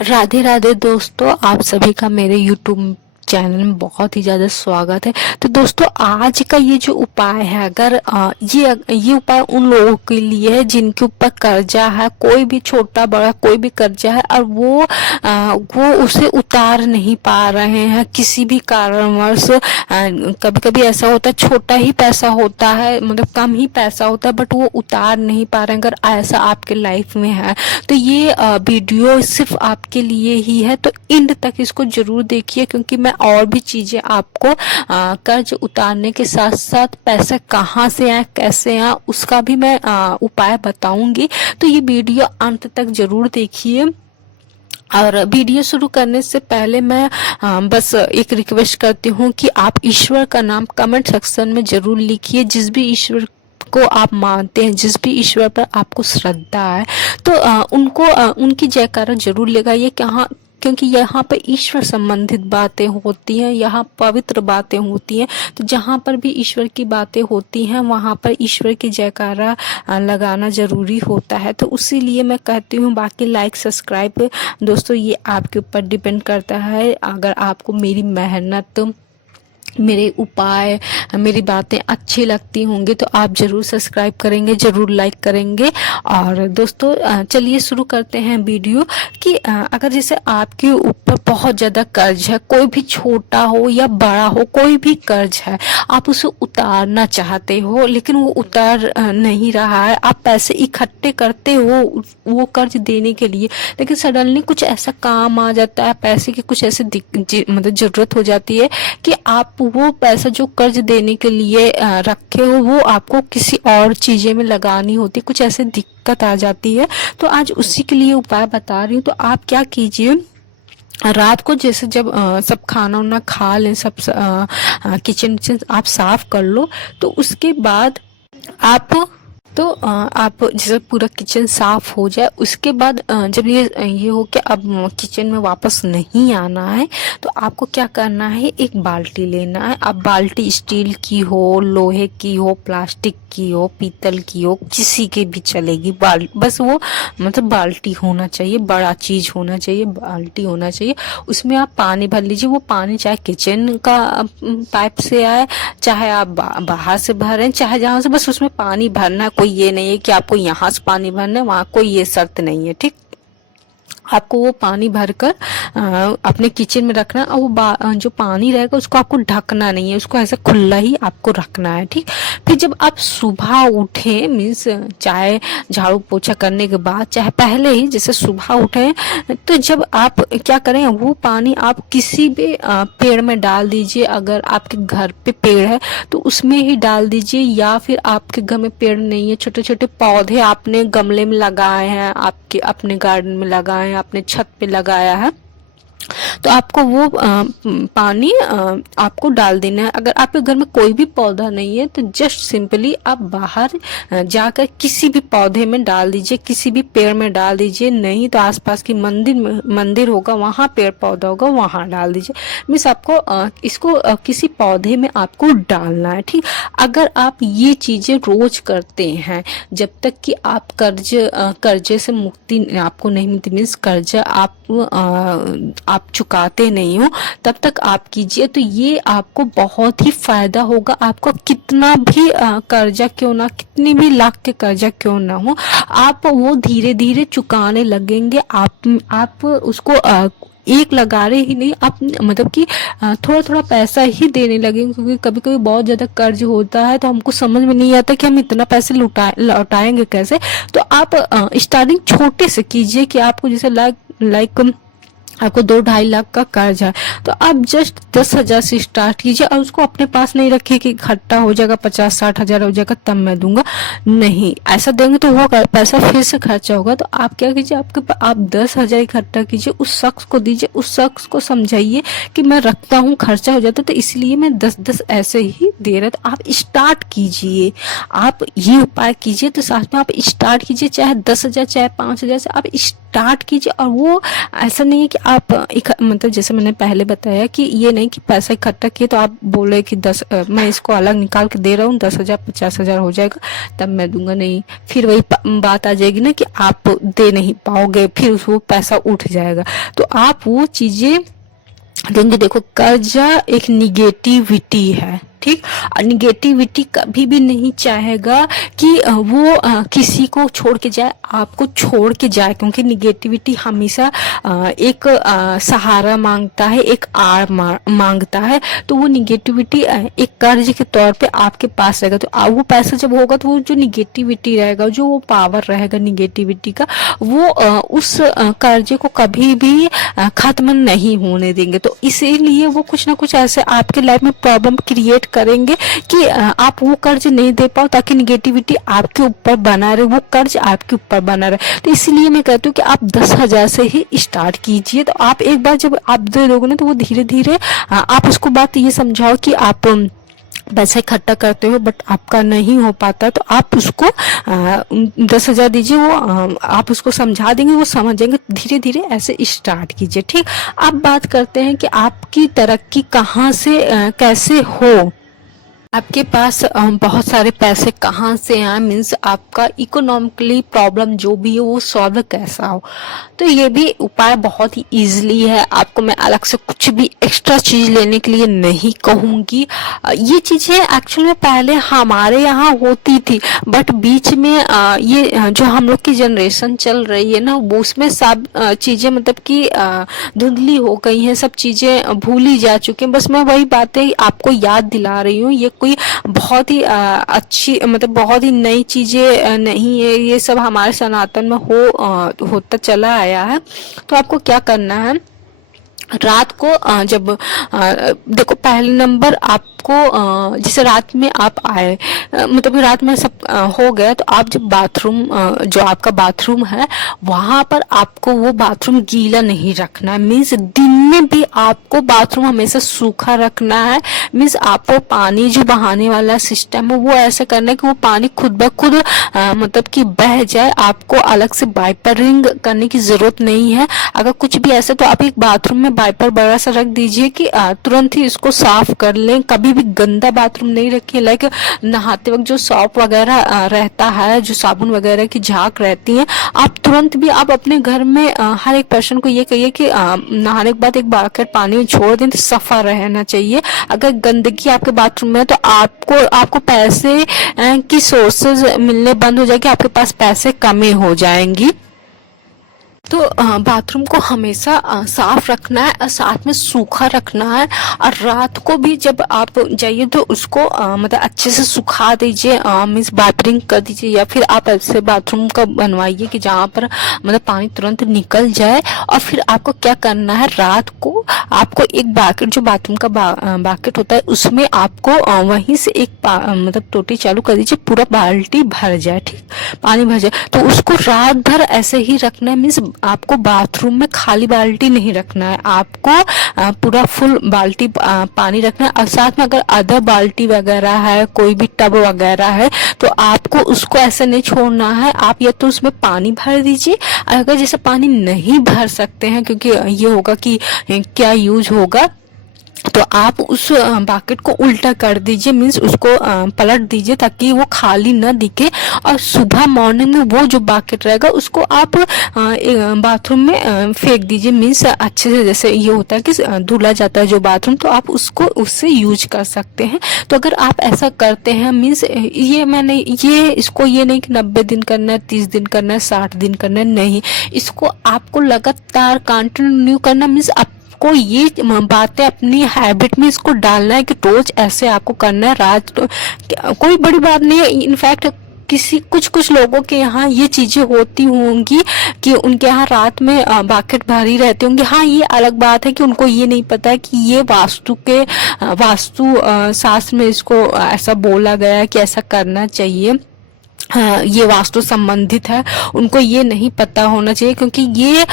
राधे राधे दोस्तों, आप सभी का मेरे YouTube चैनल में बहुत ही ज़्यादा स्वागत है। तो दोस्तों, आज का ये जो उपाय है, अगर ये उपाय उन लोगों के लिए है जिनके ऊपर कर्जा है, कोई भी छोटा बड़ा कोई भी कर्जा है और वो उसे उतार नहीं पा रहे हैं किसी भी कारणवश। कभी कभी ऐसा होता है, छोटा ही पैसा होता है, मतलब कम ही पैसा होता है, बट वो उतार नहीं पा रहे हैं। अगर ऐसा आपके लाइफ में है तो ये वीडियो सिर्फ आपके लिए ही है, तो एंड तक इसको जरूर देखिए, क्योंकि मैं और भी चीजें आपको कर्ज उतारने के साथ साथ पैसा कहाँ से आए कैसे आए उसका भी मैं उपाय बताऊंगी। तो ये वीडियो अंत तक जरूर देखिए। और वीडियो शुरू करने से पहले मैं बस एक रिक्वेस्ट करती हूँ कि आप ईश्वर का नाम कमेंट सेक्शन में जरूर लिखिए। जिस भी ईश्वर को आप मानते हैं, जिस भी ईश्वर पर आपको श्रद्धा है, तो उनकी जयकारा जरूर लगाइए। क्योंकि यहाँ पर ईश्वर संबंधित बातें होती हैं, यहाँ पवित्र बातें होती हैं। तो जहाँ पर भी ईश्वर की बातें होती हैं वहाँ पर ईश्वर की जयकारा लगाना जरूरी होता है। तो उसीलिए मैं कहती हूँ, बाकी लाइक सब्सक्राइब दोस्तों ये आपके ऊपर डिपेंड करता है। अगर आपको मेरी मेहनत, मेरे उपाय, मेरी बातें अच्छी लगती होंगी तो आप जरूर सब्सक्राइब करेंगे, जरूर लाइक करेंगे। और दोस्तों चलिए शुरू करते हैं वीडियो। कि अगर जैसे आपके ऊपर बहुत ज़्यादा कर्ज है, कोई भी छोटा हो या बड़ा हो, कोई भी कर्ज है, आप उसे उतारना चाहते हो लेकिन वो उतार नहीं रहा है, आप पैसे इकट्ठे करते हो वो कर्ज देने के लिए, लेकिन सडनली कुछ ऐसा काम आ जाता है, पैसे की कुछ ऐसे मतलब ज़रूरत हो जाती है कि आप वो पैसा जो कर्ज देने के लिए रखे हो वो आपको किसी और चीज़ें में लगानी होती, कुछ ऐसे दिक्कत आ जाती है। तो आज उसी के लिए उपाय बता रही हूँ। तो आप क्या कीजिए, रात को जैसे जब सब खाना वाना खा लें, सब किचन आप साफ कर लो, तो उसके बाद आप जैसे पूरा किचन साफ हो जाए, उसके बाद जब ये हो कि अब किचन में वापस नहीं आना है, तो आपको क्या करना है, एक बाल्टी लेना है। अब बाल्टी स्टील की हो, लोहे की हो, प्लास्टिक की हो, पीतल की हो, किसी की भी चलेगी। बस वो मतलब बाल्टी होना चाहिए, बड़ा चीज होना चाहिए, बाल्टी होना चाहिए। उसमें आप पानी भर लीजिए। वो पानी चाहे किचन का पाइप से आए, चाहे आप बाहर से भरें, चाहे जहाँ से, बस उसमें पानी भरना है। कोई ये नहीं है कि आपको यहाँ से पानी भरना है, वहाँ कोई ये शर्त नहीं है, ठीक। आपको वो पानी भरकर अपने किचन में रखना है। और वो जो पानी रहेगा उसको आपको ढकना नहीं है, उसको ऐसे खुला ही आपको रखना है, ठीक। फिर जब आप सुबह उठे, मीन्स चाहे झाड़ू पोछा करने के बाद, चाहे पहले ही, जैसे सुबह उठे, तो जब आप क्या करें, वो पानी आप किसी भी पेड़ में डाल दीजिए। अगर आपके घर पे पेड़ है तो उसमें ही डाल दीजिए, या फिर आपके घर में पेड़ नहीं है, छोटे छोटे पौधे आपने गमले में लगाए हैं, आपके अपने गार्डन में लगाए हैं, अपने छत पे लगाया है, तो आपको वो पानी आपको डाल देना है। अगर आपके घर में कोई भी पौधा नहीं है तो जस्ट सिंपली आप बाहर जाकर किसी भी पौधे में डाल दीजिए, किसी भी पेड़ में डाल दीजिए। नहीं तो आसपास की मंदिर होगा, वहाँ पेड़ पौधा होगा, वहाँ डाल दीजिए। मीन्स आपको इसको किसी पौधे में आपको डालना है, ठीक। अगर आप ये चीजें रोज करते हैं, जब तक कि आप कर्जे से मुक्ति आपको नहीं मिलती, मीन्स कर्जा आप चुकाते नहीं हो, तब तक आप कीजिए। तो ये आपको बहुत ही फायदा होगा। आपको कितना भी कर्जा क्यों ना, कितनी भी लाख के कर्जा क्यों ना हो, आप वो धीरे धीरे चुकाने लगेंगे। आप उसको एक लगा रहे ही नहीं, आप मतलब कि थोड़ा थोड़ा पैसा ही देने लगेंगे। क्योंकि कभी कभी बहुत ज्यादा कर्ज होता है तो हमको समझ में नहीं आता कि हम इतना पैसे लौटाएंगे कैसे। तो आप स्टार्टिंग छोटे से कीजिए, कि आपको जैसे लाइक आपको 2-2.5 लाख का कर्ज है, तो आप जस्ट 10,000 से स्टार्ट कीजिए। और उसको अपने पास नहीं रखिए कि इकट्ठा हो जाएगा 50-60 हजार हो जाएगा तब मैं दूंगा। नहीं, ऐसा देंगे तो वो पैसा फिर से खर्चा होगा। तो आप क्या कीजिए, आप 10,000 इकट्ठा कीजिए, उस शख्स को दीजिए, उस शख्स को समझाइए कि मैं रखता हूँ, खर्चा हो जाता है, तो इसलिए मैं 10-10 ऐसे ही दे रहा। तो आप स्टार्ट कीजिए, आप ये उपाय कीजिए। तो साथ में आप स्टार्ट कीजिए, चाहे 10,000 चाहे 5,000 से आप स्टार्ट कीजिए। और वो ऐसा नहीं है कि आप मतलब जैसे मैंने पहले बताया कि ये नहीं कि पैसा इकट्ठा किए तो आप बोले कि मैं इसको अलग निकाल के दे रहा हूँ, 10,000 50,000 हो जाएगा तब मैं दूंगा। नहीं, फिर वही बात आ जाएगी ना कि आप दे नहीं पाओगे, फिर वो पैसा उठ जाएगा। तो आप वो चीजें देंगे। देखो, कर्जा एक निगेटिविटी है, ठीक। और निगेटिविटी कभी भी नहीं चाहेगा कि वो किसी को छोड़ के जाए, आपको छोड़ के जाए, क्योंकि निगेटिविटी हमेशा एक सहारा मांगता है, एक आड़ मांगता है। तो वो निगेटिविटी एक कर्ज के तौर पे आपके पास रहेगा। तो वो पैसा जब होगा तो वो जो निगेटिविटी रहेगा, जो वो पावर रहेगा निगेटिविटी का, वो उस कर्जे को कभी भी खत्म नहीं होने देंगे। तो इसीलिए वो कुछ ना कुछ ऐसे आपके लाइफ में प्रॉब्लम क्रिएट करेंगे कि आप वो कर्ज नहीं दे पाओ, ताकि निगेटिविटी आपके ऊपर बना रहे, वो कर्ज आपके ऊपर बना रहे। तो इसलिए मैं कहती हूँ कि आप 10,000 से ही स्टार्ट कीजिए। तो आप एक बार जब आप दे दोगे ना, तो वो धीरे धीरे आप उसको बात ये समझाओ कि आप पैसा इकट्ठा करते हो बट आपका नहीं हो पाता, तो आप उसको 10,000 दीजिए। वो आप उसको समझा देंगे, वो समझेंगे। धीरे धीरे ऐसे स्टार्ट कीजिए, ठीक। अब बात करते हैं कि आपकी तरक्की कहाँ से कैसे हो। आपके पास बहुत सारे पैसे कहाँ से आए, मीन्स आपका इकोनॉमिकली प्रॉब्लम जो भी है वो सॉल्व कैसा हो। तो ये भी उपाय बहुत ही इजीली है। आपको मैं अलग से कुछ भी एक्स्ट्रा चीज लेने के लिए नहीं कहूंगी। ये चीजें एक्चुअल में पहले हमारे यहाँ होती थी, बट बीच में ये जो हम लोग की जनरेशन चल रही है ना, वो उसमें सब चीजें मतलब कि धुंधली हो गई हैं, सब चीजें भूली जा चुकी हैं। बस मैं वही बातें आपको याद दिला रही हूँ। ये कोई बहुत ही अच्छी मतलब बहुत ही नई चीजें नहीं है, ये सब हमारे सनातन में होता चला आया है। तो आपको क्या करना है, रात को जब देखो, पहले नंबर आपको जैसे रात में आप आए, मतलब रात में सब हो गया, तो आप जब बाथरूम जो आपका बाथरूम है वहां पर आपको वो बाथरूम गीला नहीं रखना है। मीन्स दिन में भी आपको बाथरूम हमेशा सूखा रखना है। मीन्स आपको पानी जो बहाने वाला सिस्टम है वो ऐसे करना है कि वो पानी खुद ब खुद मतलब कि बह जाए। आपको अलग से वाइपरिंग करने की जरूरत नहीं है। अगर कुछ भी ऐसा, तो आप एक बाथरूम में वाइपर बड़ा सा रख दीजिए कि तुरंत ही इसको साफ कर लें। कभी भी गंदा बाथरूम नहीं रखिए। लाइक नहाते वक्त जो सॉप वगैरह रहता है, जो साबुन वगैरह की झाग रहती है, आप तुरंत भी आप अपने घर में हर एक पर्सन को ये कहिए कि नहाने के बाद एक बकेट पानी में छोड़ दें, तो सफा रहना चाहिए। अगर गंदगी आपके बाथरूम में है तो आपको पैसे की सोर्सेज मिलने बंद हो जाएगी, आपके पास पैसे कमी हो जाएंगी। तो बाथरूम को हमेशा साफ रखना है और साथ में सूखा रखना है। और रात को भी जब आप जाइए तो उसको मतलब अच्छे से सुखा दीजिए, मीन्स वाइपरिंग कर दीजिए, या फिर आप ऐसे बाथरूम का बनवाइए कि जहाँ पर मतलब पानी तुरंत निकल जाए। और फिर आपको क्या करना है, रात को आपको एक बाकेट, जो बाथरूम का बाकेट होता है, उसमें आपको वहीं से एक मतलब टोटी चालू कर दीजिए, पूरा बाल्टी भर जाए, ठीक, पानी भर जाए। तो उसको रात भर ऐसे ही रखना है। मीन्स आपको बाथरूम में खाली बाल्टी नहीं रखना है, आपको पूरा फुल बाल्टी पानी रखना है। और साथ में अगर अदर बाल्टी वगैरह है, कोई भी टब वगैरह है, तो आपको उसको ऐसे नहीं छोड़ना है। आप या तो उसमें पानी भर दीजिए। अगर जैसे पानी नहीं भर सकते हैं, क्योंकि ये होगा कि क्या यूज होगा, तो आप उस बाकेट को उल्टा कर दीजिए। मीन्स उसको पलट दीजिए ताकि वो खाली न दिखे। और सुबह मॉर्निंग में वो जो बाकेट रहेगा उसको आप बाथरूम में फेंक दीजिए। मीन्स अच्छे से, जैसे ये होता है कि धुला जाता है जो बाथरूम, तो आप उसको उससे यूज कर सकते हैं। तो अगर आप ऐसा करते हैं, मीन्स इसको ये नहीं कि 90 दिन करना है, 30 दिन करना है, 60 दिन करना है, नहीं, इसको आपको लगातार कंटिन्यू करना। मीन्स को ये बातें अपनी हैबिट में इसको डालना है कि रोज ऐसे आपको करना है। रात तो कोई बड़ी बात नहीं है। इनफैक्ट कुछ लोगों के यहाँ ये चीजें होती होंगी कि उनके यहाँ रात में बाकेट भारी रहते होंगे। हाँ, ये अलग बात है कि उनको ये नहीं पता है कि ये वास्तु शास्त्र में इसको ऐसा बोला गया है कि ऐसा करना चाहिए। ये वास्तु संबंधित है, उनको ये नहीं पता होना चाहिए, क्योंकि ये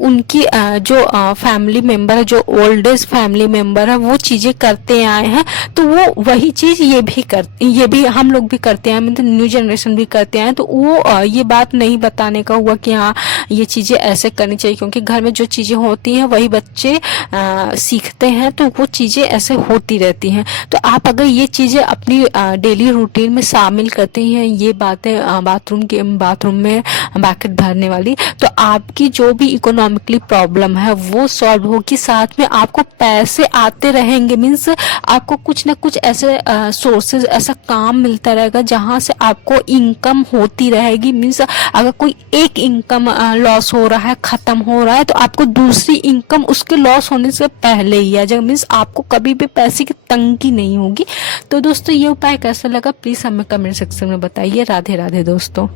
उनकी जो फैमिली मेंबर है, जो ओल्डेस्ट फैमिली मेंबर है, वो चीजें करते आए हैं, तो वो वही चीज ये भी हम लोग भी करते हैं, मतलब न्यू जनरेशन भी करते हैं। तो वो ये बात नहीं बताने का हुआ कि हाँ ये चीजें ऐसे करनी चाहिए, क्योंकि घर में जो चीजें होती हैं वही बच्चे सीखते हैं, तो वो चीजें ऐसे होती रहती हैं। तो आप अगर ये चीजें अपनी डेली रूटीन में शामिल करते हैं, ये बातें बाथरूम में बकेट भरने वाली, तो आपकी जो भी इकोनॉमिकली प्रॉब्लम है वो सॉल्व होगी, साथ में आपको पैसे आते रहेंगे। मीन्स आपको कुछ ना कुछ ऐसे सोर्सेज, ऐसा काम मिलता रहेगा जहां से आपको इनकम होती रहेगी। मीन्स अगर कोई एक इनकम लॉस हो रहा है, खत्म हो रहा है, तो आपको दूसरी इनकम उसके लॉस होने से पहले ही आ जाएगा। मीन्स आपको कभी भी पैसे की तंगी नहीं होगी। तो दोस्तों ये उपाय कैसा लगा प्लीज हमें कमेंट सेक्शन में बताइए। राधे राधे दोस्तों।